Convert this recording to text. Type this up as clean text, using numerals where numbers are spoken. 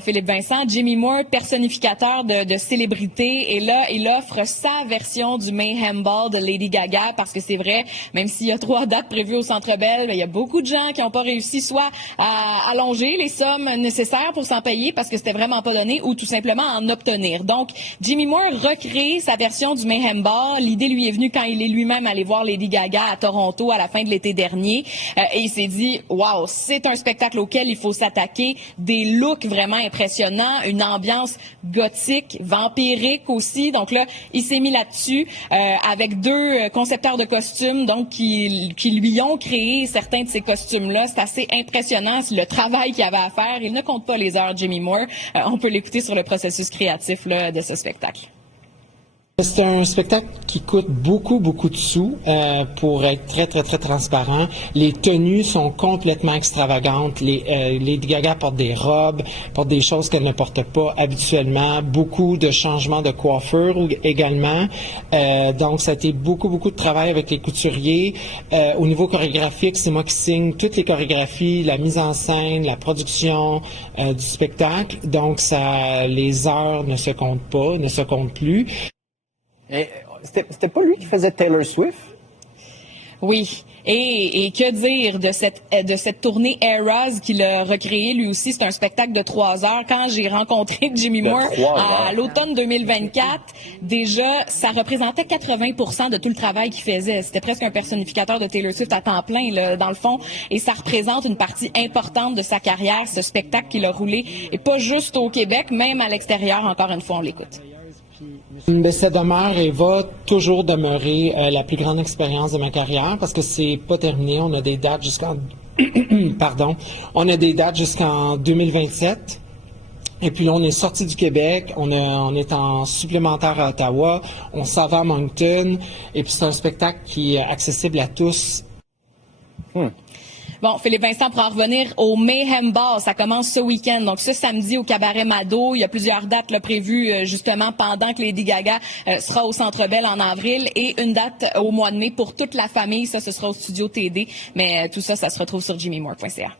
Philippe Vincent. Jimmy Moore, personnificateur de célébrité, et là, il offre sa version du Mayhem Ball de Lady Gaga, parce que c'est vrai, même s'il y a 3 dates prévues au Centre Bell, il y a beaucoup de gens qui n'ont pas réussi soit à allonger les sommes nécessaires pour s'en payer, parce que c'était vraiment pas donné, ou tout simplement en obtenir. Donc, Jimmy Moore recrée sa version du Mayhem Ball. L'idée lui est venue quand il est lui-même allé voir Lady Gaga à Toronto à la fin de l'été dernier, et il s'est dit, wow, c'est un spectacle auquel il faut s'attaquer, des looks vraiment impressionnants, une ambiance gothique, vampirique aussi. Donc là, il s'est mis là-dessus avec 2 concepteurs de costumes, donc qui lui ont créé certains de ces costumes-là. C'est assez impressionnant le travail qu'il y avait à faire. Il ne compte pas les heures, Jimmy Moore. On peut l'écouter sur le processus créatif là, de ce spectacle. C'est un spectacle qui coûte beaucoup de sous pour être très transparent. Les tenues sont complètement extravagantes. Lady Gaga porte des robes, porte des choses qu'elle ne porte pas habituellement. Beaucoup de changements de coiffure également. Donc, ça a été beaucoup de travail avec les couturiers. Au niveau chorégraphique, c'est moi qui signe toutes les chorégraphies, la mise en scène, la production du spectacle. Donc, les heures ne se comptent pas, ne se comptent plus. Et c'était pas lui qui faisait Taylor Swift? Oui. Et que dire de cette tournée Eras qu'il a recréée lui aussi. C'est un spectacle de 3 heures. Quand j'ai rencontré Jimmy Moore à l'automne 2024, déjà, ça représentait 80% de tout le travail qu'il faisait. C'était presque un personnificateur de Taylor Swift à temps plein, là, dans le fond. Et ça représente une partie importante de sa carrière, ce spectacle qu'il a roulé. Et pas juste au Québec, même à l'extérieur, encore une fois, on l'écoute. Mais ça demeure et va toujours demeurer la plus grande expérience de ma carrière parce que c'est pas terminé. On a des dates jusqu'en on a des dates jusqu'en 2027. Et puis là, on est sorti du Québec, on est en supplémentaire à Ottawa, on s'en va à Moncton, et puis c'est un spectacle qui est accessible à tous. Bon, Philippe Vincent, pour en revenir au Mayhem Ball, ça commence ce week-end. Donc, ce samedi au Cabaret Mado, il y a plusieurs dates là, prévues justement pendant que Lady Gaga sera au Centre Bell en avril, et une date au mois de mai pour toute la famille. Ça, ce sera au Studio TD. Mais tout ça, ça se retrouve sur jimmymore.ca.